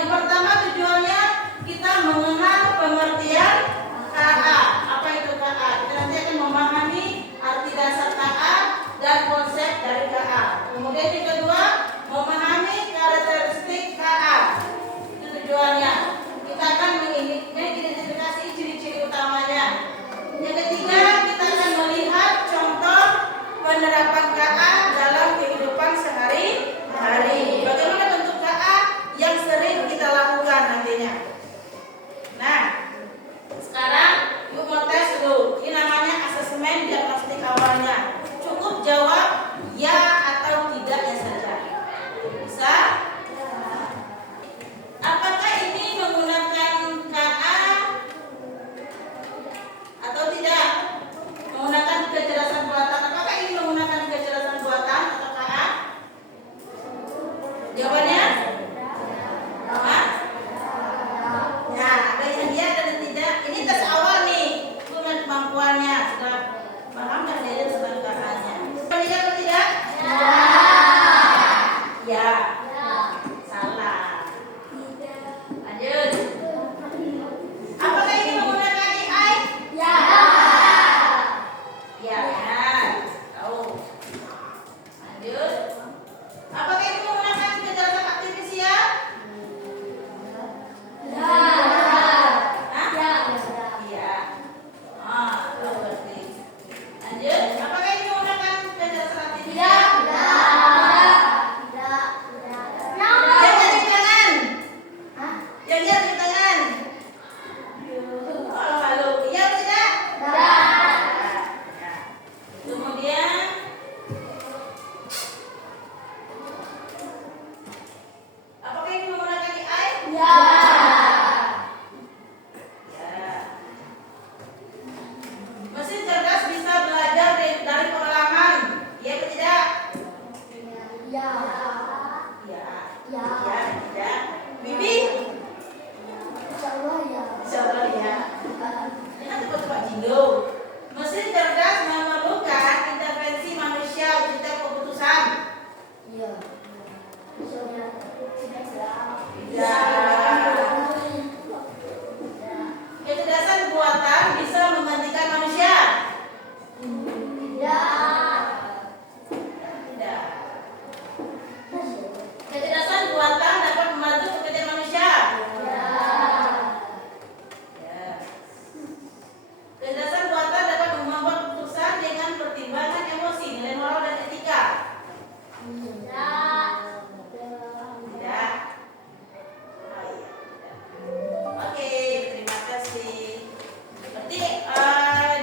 Yang pertama tujuannya kita mengenal pengertian KA. Apa itu KA? Kita nanti akan memahami arti dasar KA dan konsep dari KA. Kemudian yang kedua, memahami karakteristik KA. Itu tujuannya. Kita akan mengidentifikasi ciri-ciri utamanya. Yang ketiga, kita akan melihat contoh penerapan KA dalam kehidupan sehari-hari. Bagaimana bentuk KA yang sering kita lakukan nantinya. Nah, sekarang Ibu mau tes dulu. Ini namanya asesmen diagnostik awalnya. Cukup jawab ya atau tidaknya saja. Bisa? Apakah ini menggunakan KA atau tidak? Menggunakan kecerdasan buatan. Apakah ini menggunakan kecerdasan buatan atau KA? Jawabannya? Hah? Nah, ada yang iya dan yang tidak. Ini tes awal nih. Untuk kemampuannya sudah paham dan belajar tentang KA-nya. Iya atau tidak? Ya. Salah. Lanjut. Apakah ini menggunakan AI? Ya. Ya. Tahu. Lanjut. Apakah ini menggunakan kecerdasan artifisial? Iya. Tahu berarti. Lanjut. Apakah ini menggunakan kecerdasan artifisial? Yang jari tangan. Yang jari tangan. Halo. Iya atau tidak? Ya. Kemudian apakah ini menggunakan AI? Ya. Mesin cerdas bisa belajar dari pengalaman. Iya atau tidak? Ya. Ya, tidak. Bibi? Insyaallah ya. Jangan cepat-cepat jingo. Mesin cerdas memerlukan intervensi manusia untuk setiap keputusan. Tidak. Kecerdasan buatan bisa menggantikan manusia. Tidak. Kecerdasan buatan dapat membantu pekerjaan manusia. Ya. Kecerdasan buatan dapat membuat keputusan dengan pertimbangan emosi, nilai moral dan etika. Tidak. Oh, iya. Oke, terima kasih. Berarti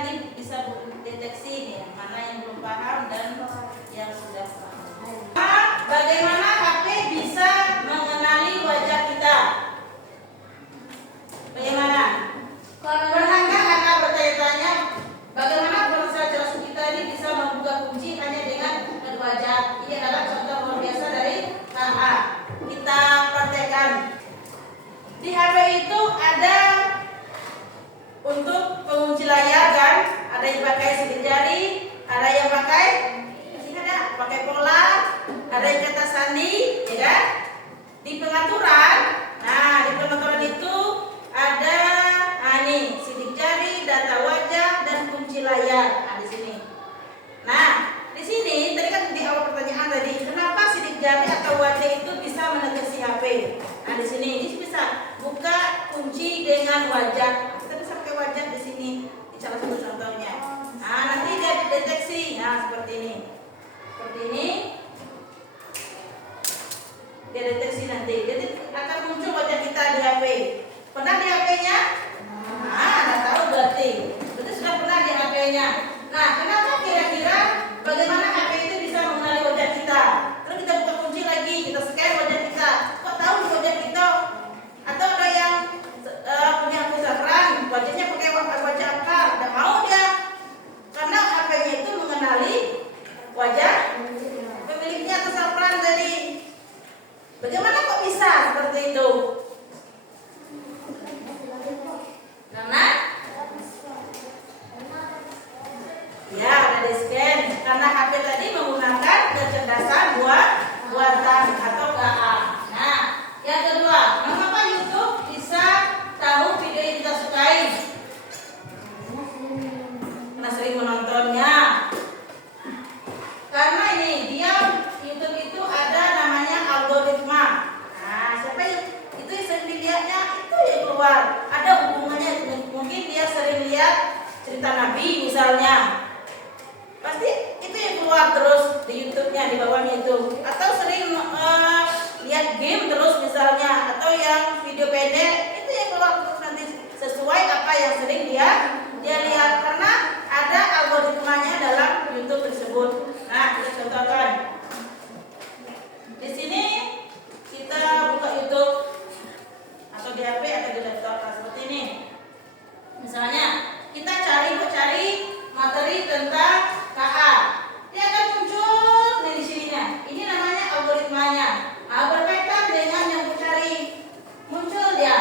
ini bisa deteksi nih mana yang belum paham dan yang sudah paham. Bagaimana HP bisa mengenali wajah kita? Bagaimana? Pernahkah Kakak bertanya-tanya bagaimana ponsel cerdas kita ini bisa membuka kunci hanya dengan wajah? Ini adalah contoh luar biasa dari KA. Kita praktekkan. Di HP itu ada untuk pengunci layar kan? Ada yang pakai sidik jari, ada yang pakai pakai pola, ada yang kata sandi, ya kan? Di pengaturan, di pengaturan itu ada nih sidik jari, data wajah dan kunci layar. Di sini. Nah, di sini tadi kan di awal pertanyaan tadi, kenapa sidik jari atau wajah itu bisa mendeteksi HP? Nah, di sini bisa buka kunci dengan wajah. Kita bisa pakai wajah di sini, di salah satu contohnya. Nah, nanti dia deteksi. Nah, seperti ini. Seperti ini. Dia deteksi nanti. Jadi akan muncul wajah kita di HP. Pernah di HP-nya? Nggak tahu berarti. Berarti sudah pernah di HP-nya. Nah, kenapa kira-kira bagaimana HP itu bisa mengenali wajah kita? Terus kita buka kunci lagi, kita scan wajah kita. Kok tahu di wajah kita? Atau ada yang punya hapus safran, wajahnya pakai wajah apa? Tidak mau dia. Karena HP-nya itu mengenali wajah pemiliknya atau safran tadi. Bagaimana kok bisa? keluar. Ada hubungannya, mungkin dia sering lihat cerita Nabi misalnya. Pasti itu yang keluar terus di YouTube-nya, di bawahnya itu. Atau sering lihat game terus misalnya, atau yang video pendek, itu yang keluar terus nanti sesuai apa yang sering dia lihat, karena ada algoritmanya dalam YouTube tersebut. Nah, kita contohkan. Di sini kita buka YouTube atau di HP atau di laptop seperti ini. Misalnya kita cari materi tentang KA. Dia akan muncul di sininya. Ini namanya algoritmanya. Nah, berkaitan dengan yang kita cari, muncul dia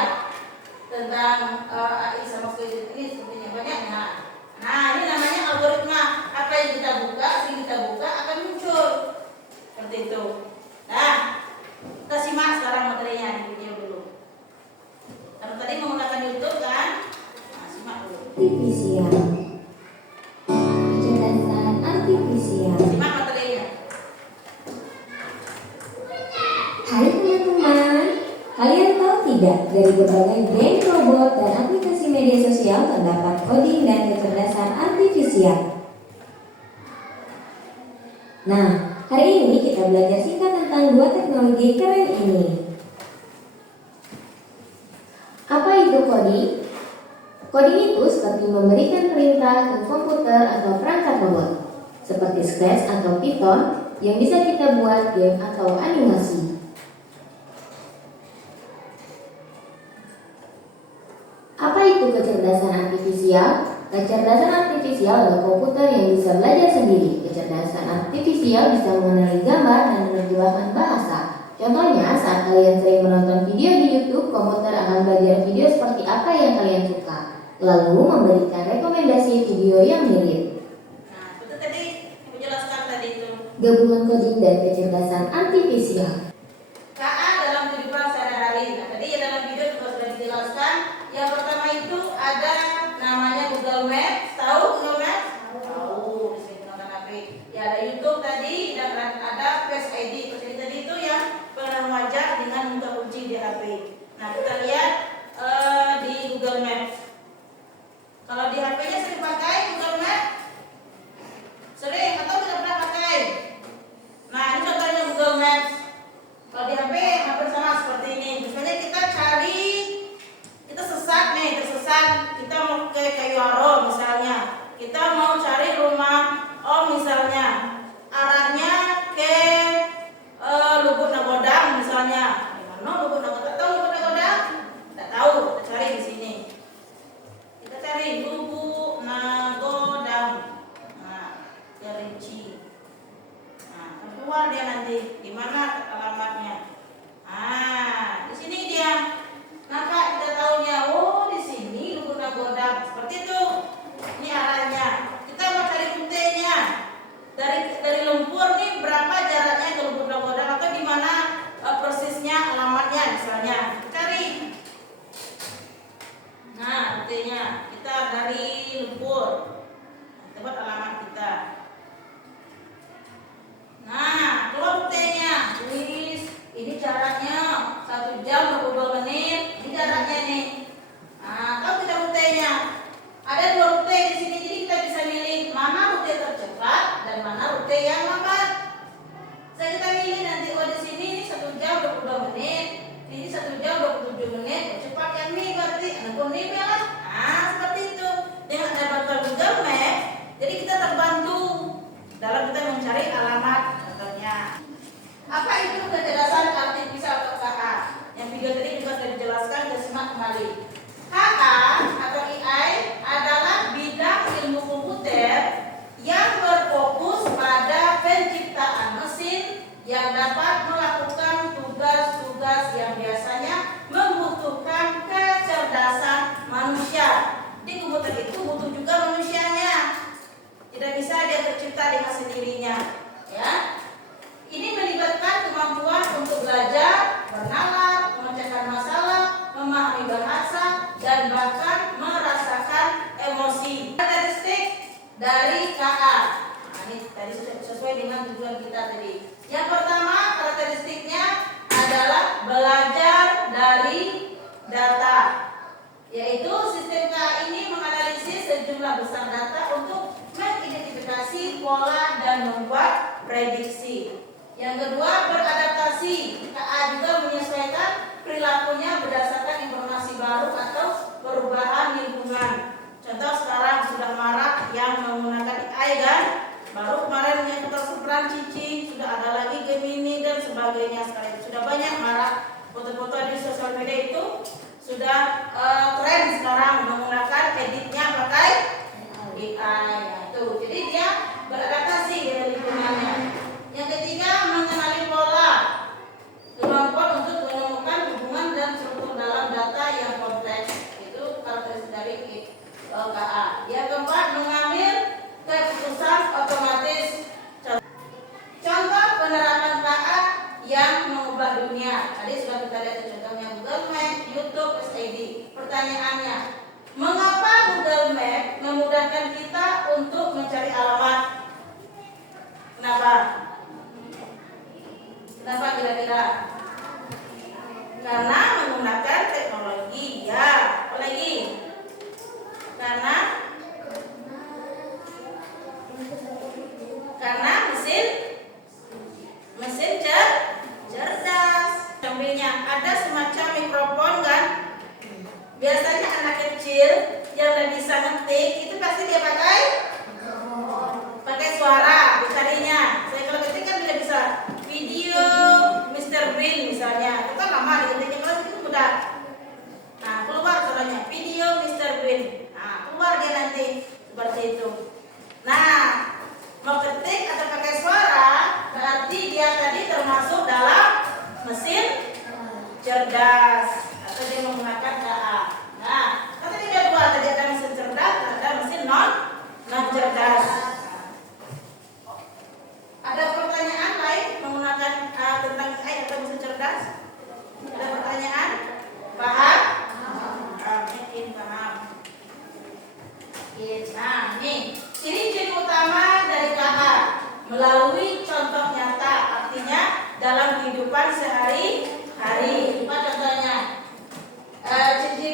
tentang AI sama sekali ini sepertinya banyaknya. Nah, ini namanya algoritma. Apa yang kita buka akan muncul seperti itu. Nah, kita simak sekarang materinya di video dulu. Karena tadi menggunakan YouTube kan? Nah, simak dulu. Artifisial. Kecerdasan artifisial. Simak materinya. Hai teman-teman, kalian tahu tidak dari berbagai brand robot dan aplikasi media sosial terdapat coding dan kecerdasan artifisial. Nah, hari ini kita belajar singkat tentang dua teknologi keren ini. Apa itu coding? Coding itu seperti memberikan perintah ke komputer atau perangkat robot, seperti Scratch atau Python yang bisa kita buat game atau animasi. Apa itu kecerdasan artifisial? Kecerdasan artifisial adalah komputer yang bisa belajar sendiri. Kecerdasan artifisial bisa mengenali gambar dan menerjemahkan bahasa. Contohnya, saat kalian sering menonton video di YouTube, komputer akan belajar video seperti apa yang kalian suka, lalu memberikan rekomendasi video yang mirip. Nah, itu tadi menjelaskan tadi itu. Gabungan coding dan kecerdasan artifisial. KA dalam kehidupan sehari-hari. Nah, tadi dalam video juga sudah dijelaskan. Yang pertama itu ada namanya Google Maps. Tahu Google Maps? Tahu. Di sini gunakan HP. Ya, ada YouTube tadi, dan ada Face ID. Face ID tadi itu yang pengenal wajah dengan buka kunci di HP. Nah, kita lihat di Google Maps. Kalau di HP-nya sering pakai Google Maps? Sering atau tidak pernah pakai? Nah, ini contohnya Google Maps. Kalau di HP hampir sama seperti ini. Misalnya kita cari, kita tersesat, kita mau ke Kayuaro misalnya. Kita mau cari rumah Om misalnya. Arahnya ke Lubuk Nagodang misalnya. Di mana Lubuk Nagodang? Tahu Lubuk Nagodang? Tidak tahu, kita cari di sini. Kita cari Lubuk Nagodang. Nah, Kerinci. Nah, keluar dia nanti di mana alamatnya. Ah, di sini dia. Nah, Kak, kita tahunya, oh di sini Lubuk Nagodang. Seperti itu. Ini arahnya. Kita mau cari rutenya. Dari Lumpur nih berapa jaraknya ke Lubuk Nagodang, atau di mana persisnya alamatnya misalnya. Cari. Nah, rutenya kita dari Lumpur. Kita buat alamat kita. Nah, keluar rutenya. Tulis, ini jaraknya 1 jam 22 menit. Ini jaraknya nih. Nah, tahu kita rutenya. Ada 2 rute di sini, jadi kita bisa milih mana rute tercepat dan mana rute yang lambat. Saya kita milih nanti, oh di sini ini 1 jam 22 menit, ini 1 jam 27 menit. Cepat yang ini berarti angkut ini lah. Nah, seperti itu. Dengan ada bantuan Google Maps, jadi kita terbantu dalam kita mencari alamat contohnya. Apa itu kecerdasan artifisial atau KA? Yang video tadi juga sudah dijelaskan, dan simak kembali. KA atau AI adalah bidang ilmu komputer yang berfokus pada penciptaan mesin yang dapat melakukan tugas-tugas yang biasanya membutuhkan kecerdasan manusia. Di komputer itu butuh juga manusianya. Tidak bisa dia tercipta dengan sendirinya, ya. Ini melibatkan kemampuan untuk belajar, bernalar, memecahkan masalah, memahami bahasa, dan bahkan merasakan emosi. Karakteristik dari KA. Nah, ini tadi sesuai dengan tujuan kita tadi. Yang pertama, karakteristiknya adalah belajar dari data. Yaitu sistem KA ini menganalisis sejumlah besar data untuk mengidentifikasi pola dan membuat prediksi. Yang kedua, beradaptasi. KA juga menyesuaikan perilakunya berdasarkan informasi baru atau perubahan lingkungan. Contoh sekarang sudah marak yang menggunakan AI kan? Baru kemarin yang keterseberan cicing, sudah ada lagi Gemini dan sebagainya. Sekarang sudah banyak marak foto-foto di sosial media itu sudah tren sekarang menggunakan editnya pakai AI. Itu. Jadi dia beradaptasi dengan lingkungannya. Yang ketiga, mengenali pola. Kemampuan untuk menemukan hubungan dan struktur dalam data yang kompleks. Itu karakteristik dari KA. Yang keempat, mengambil keputusan otomatis. Contoh penerapan KA yang mengubah dunia. Tadi sudah kita lihat contohnya Google Map, YouTube, SID. Pertanyaannya, mengapa Google Map memudahkan kita untuk mencari alamat? Kenapa? Kenapa kira-kira? Karena menggunakan teknologi. Ya, apalagi? Karena mesin cerdas. Sampingnya ada semacam mikrofon kan? Biasanya anak kecil yang udah bisa ngetik itu pasti dia pakai suara dicarinya. Saya kalau ketik kan tidak bisa video Mr. Bean misalnya, itu kan lama diketiknya, kalau itu mudah. Nah, keluar suaranya video Mr. Bean. Nah, keluar dia nanti seperti itu. Nah, mau ketik atau pakai suara berarti dia tadi termasuk dalam mesin cerdas atau dia menggunakan KA. Nah, kan tadi ada dua, tadi ada mesin cerdas, ada mesin non cerdas. Ada pertanyaan lain menggunakan tentang AI atau mesin cerdas? Ada pertanyaan? Paham? Mungkin paham. Nah, nih ciri-ciri utama dari KA melalui contoh nyata, artinya dalam kehidupan sehari-hari. Apa contohnya? Ciri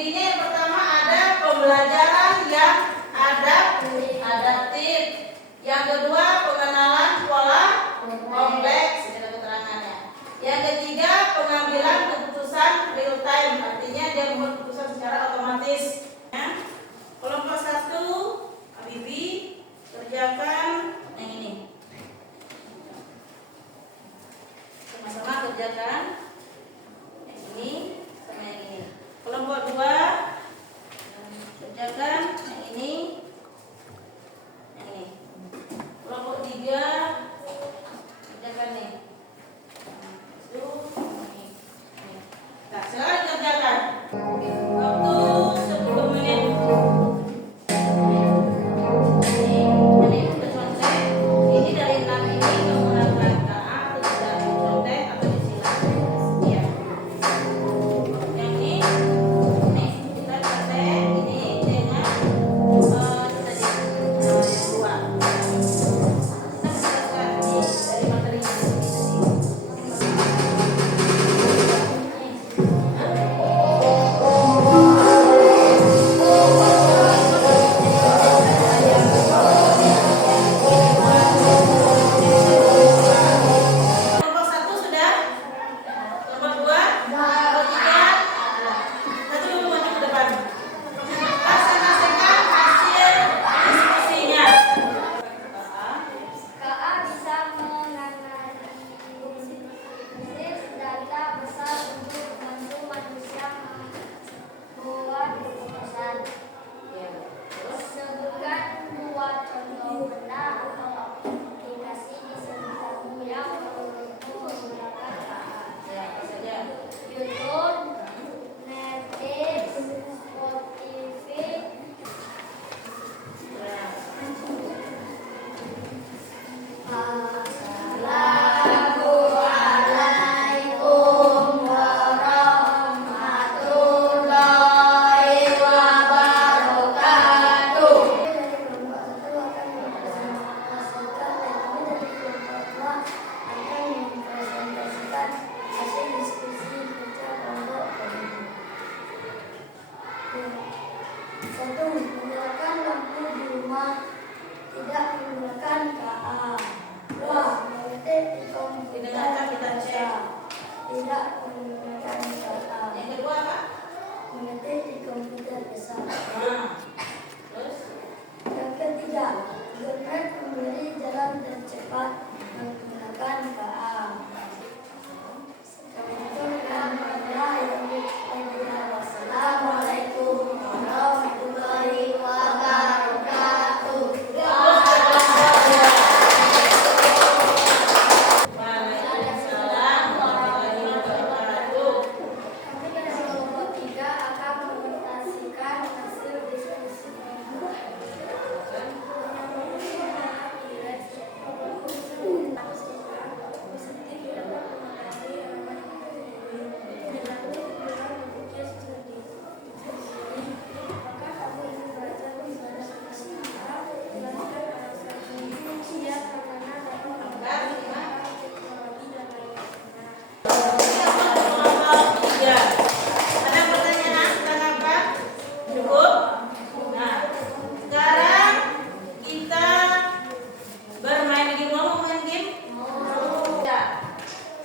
Satu, menyalakan lampu di rumah, tidak menggunakan KA. Dua, mengetik di komputer Didengarkan, kita cek. tidak menggunakan KA. Yang kedua apa? Mengetik di komputer biasa. Nah, terus Yang ketiga, Google memberi jalan tercepat menggunakan KA. Wassalamualaikum warahmatullahi wabarakatuh. Waalaikumsalam warahmatullahi wabarakatuh. Kami pada kelompok 3 akan mengoperasikan hasil diskusi. Kelompok 3. Ada pertanyaan tentang apa? Cukup? Nah, sekarang kita bermain game. Mau main game? Ya.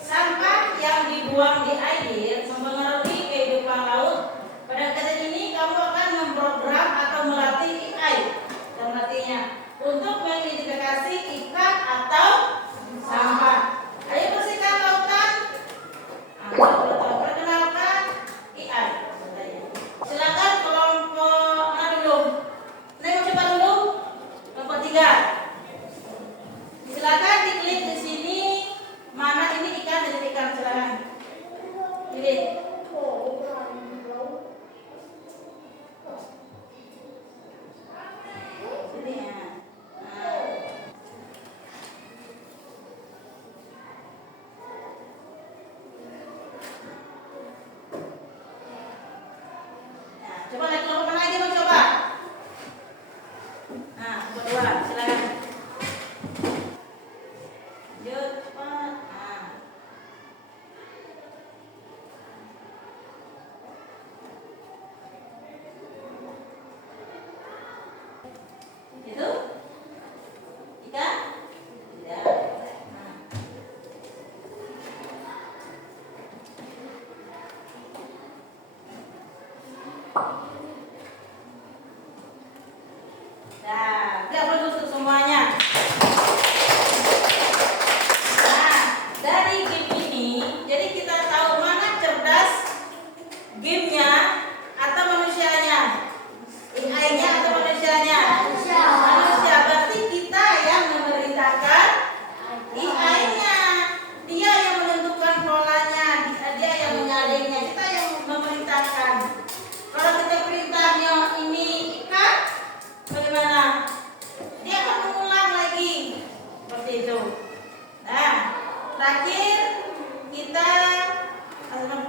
Sampah yang dibuang di air mempengaruhi kehidupan laut. Pada kegiatan ini kamu akan memprogram atau melatih AI dan melatihnya untuk mengidentifikasi ikan atau sampah. Ayo bersihkan lautan. Perkenalkan AI. Silakan kelompok mana dulu? Nego coba dulu. Kelompok 3. Silakan diklik di sini mana ini ikan dan ikan, silakan. Pilih. Sini ya. Nah. Nah, coba naik kelompok mana lagi mau coba? Nah, kelompok 2, silakan. Lanjut, cepat. Nah. Itu? Ikan? Tidak. Nah. Nah, tidak perlu untuk semuanya. Nah, dari game ini, jadi kita tahu mana cerdas gamenya atau manusianya, AI-nya atau manusianya. Manusia, berarti kita yang memerintahkan AI-nya. Dia yang menentukan polanya, dia yang menyaringnya, kita yang memerintahkan. Kalau kita perintahnya ini ikan, bagaimana? Dia akan mengulang lagi seperti itu. Nah, terakhir kita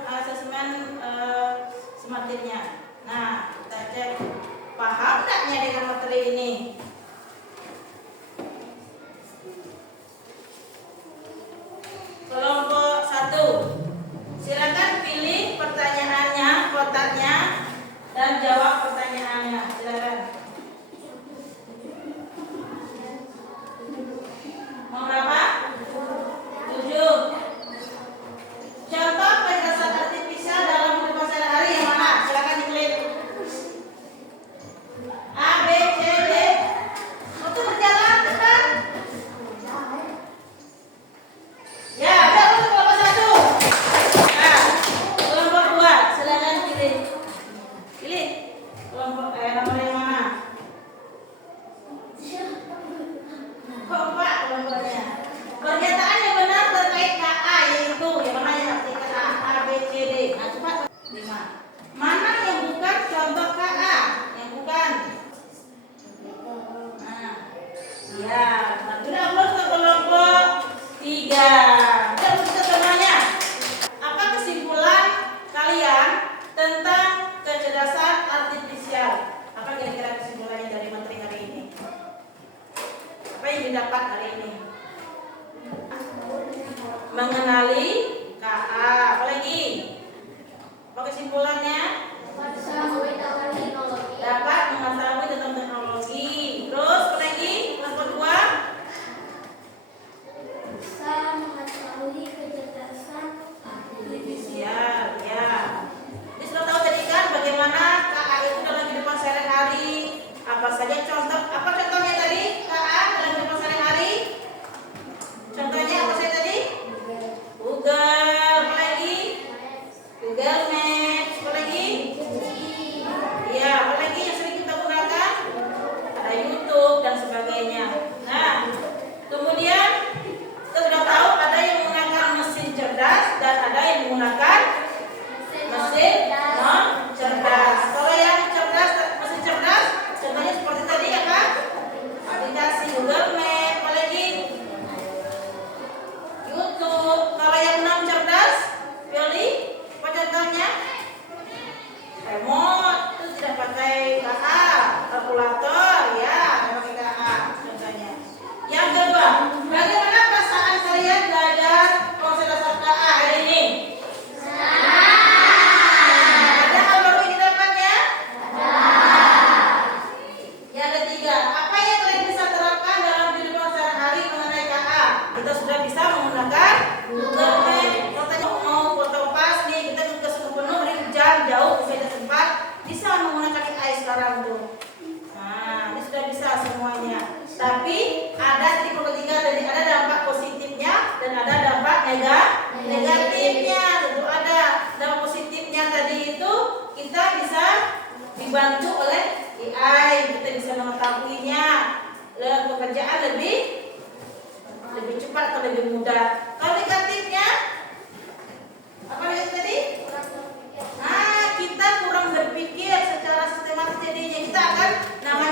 asesmen smartnya. Nah, kita cek paham enggaknya dengan materi ini. Kelompok 1. Silakan pilih pertanyaannya, kotaknya, dan jawab pertanyaannya. Silakan. Mau berapa? 7. Contoh penjelasan artifisial dalam kehidupan sehari-hari yang mana? Silakan diklik. A, B, C, D. Untuk berjalan cepat. Ya, ada untuk kelompok 1. Nah, kelompok 2. Silakan pilih. Pilih. Kelompok nomor yang mana? Kelompok kelompoknya. Pernyataan yang benar terkait KA yaitu yang mana yang artikan A, B, C, D. Nah, cepat. 5. Mana yang bukan contoh KA? Yang bukan. Nah, ya. Nah, sudah belum ke kelompok 3. Sudah belum ke semuanya. Apa kesimpulan kalian tentang kecerdasan artifisial? Apa kira-kira kesimpulannya dari materi hari ini? Apa yang didapat hari ini? Mengenali KA. Apa lagi? Apa kesimpulannya? Dapat dibantu oleh AI, kita bisa mengetahuinya. Pekerjaan lebih cepat atau lebih mudah. Kalau negatifnya, apa negatif tadi? Kita kurang berpikir secara sistematis, jadinya kita akan namanya